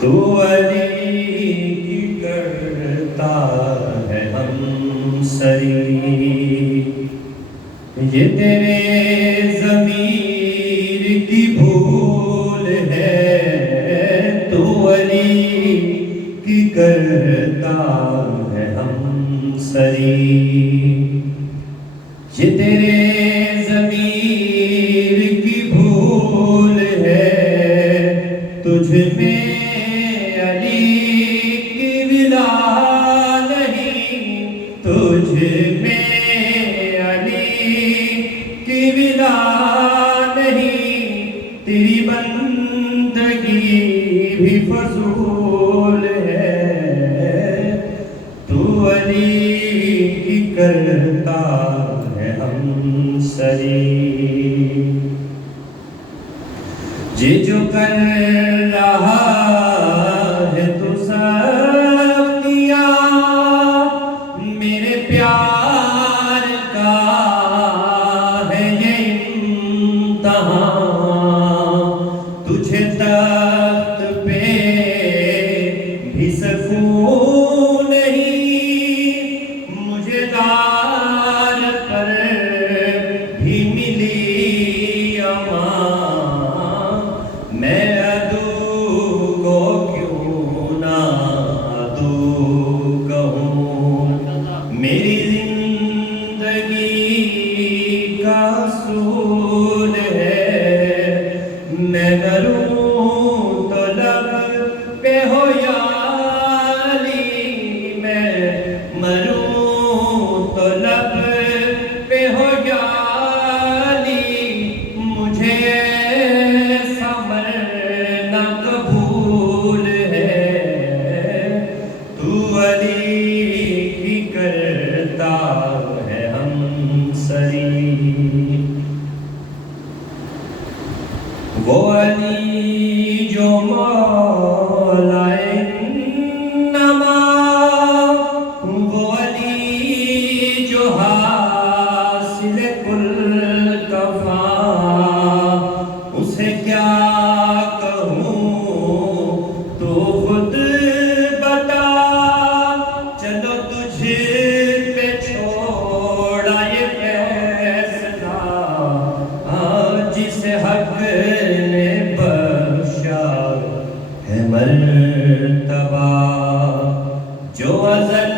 تو علی کی کرتا ہے ہم سری، یہ تیرے ضمیر کی بھول ہے، تو علی کی کرتا ہے ہم سری، یہ تیرے ضمیر کی بھول ہے، تجھ میں علی کی ولا نہیں، تجھ میں علی کی ولا نہیں، تیری بندگی بھی فضول ہے، تو علی کی کرتا ہے ہم سری، یہ جو کر رہا ہے تو سب کیا میرے پیار کا ہے یہ امتحان، تجھے تخت پہ بھی سکون نہیں، مجھے دار پر بھی ملی امان، میں عدو کو کیوں نہ عدو کہوں، میری زندگی کا اصول ہے، میں مروں تو لب پہ ہو یا علی، میں مروں تو لب پہ ہو یا علی، مجھے ایسا مرنا قبول ہے، تو علی کی کرتا ہے ہم سری، وہ علی جو مولا انما، وہ علی جو حاصل کل کفا، اسے کیا کہوں تو خود بتا، چلو تجھ پہ چھوڑا یہ فیصلہ، جسے حق نے بخشا ہے مرتبہ، جو ازل